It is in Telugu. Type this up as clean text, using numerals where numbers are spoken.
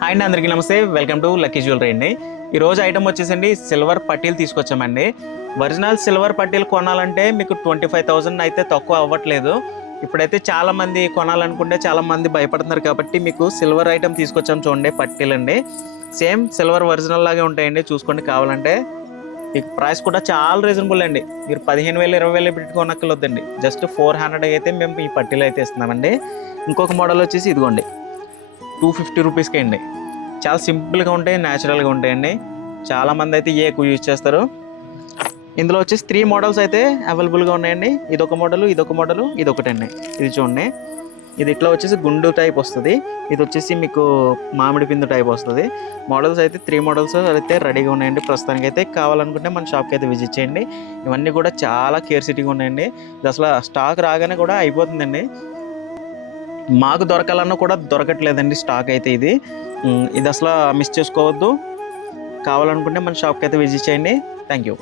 హాయ్ అండి, అందరికీ నమస్తే. వెల్కమ్ టు లక్కీ జ్యువెలరీ అండి. ఈరోజు ఐటమ్ వచ్చేసండి సిల్వర్ పట్టీలు తీసుకొచ్చామండి. ఒరిజినల్ సిల్వర్ పట్టీలు కొనాలంటే మీకు 25,000 అయితే తక్కువ అవ్వట్లేదు. ఇప్పుడైతే చాలామంది కొనాలనుకుంటే చాలామంది భయపడుతున్నారు కాబట్టి మీకు సిల్వర్ ఐటమ్ తీసుకొచ్చాము. చూడండి పట్టీలండి, సేమ్ సిల్వర్ ఒరిజినల్ లాగే ఉంటాయండి. చూసుకోండి, కావాలంటే మీకు ప్రైస్ కూడా చాలా రీజనబుల్ అండి. మీరు 15,000 20,000 పెట్టుకోనక్కర్లేదండి. జస్ట్ 400 అయితే మేము ఈ పట్టీలు అయితే ఇస్తున్నామండి. ఇంకొక మోడల్ వచ్చేసి ఇదిగోండి 250 రూపీస్కే అండి. చాలా సింపుల్గా ఉంటాయి, న్యాచురల్గా ఉంటాయండి. చాలామంది అయితే ఎక్కువ యూజ్ చేస్తారు. ఇందులో వచ్చేసి 3 మోడల్స్ అయితే అవైలబుల్గా ఉన్నాయండి. ఇదొక మోడలు, ఇదొక మోడలు, ఇదొకటండి. ఇది చూడండి, ఇది ఇట్లా వచ్చేసి గుండు టైప్ వస్తుంది. ఇది వచ్చేసి మీకు మామిడి పిందు టైప్ వస్తుంది. మోడల్స్ అయితే 3 మోడల్స్ అయితే రెడీగా ఉన్నాయండి. ప్రస్తుతానికి అయితే కావాలనుకుంటే మన షాప్కి అయితే విజిట్ చేయండి. ఇవన్నీ కూడా చాలా కేర్ సిటీగా ఉన్నాయండి. ఇది అసలు స్టాక్ రాగానే కూడా అయిపోతుందండి. మాకు దొరకాలన్నా కూడా దొరకట్లేదండి స్టాక్ అయితే. ఇది అసలు మిస్ చేసుకోవద్దు. కావాలనుకుంటే మన షాప్కి అయితే విజిట్ చేయండి. Thank you.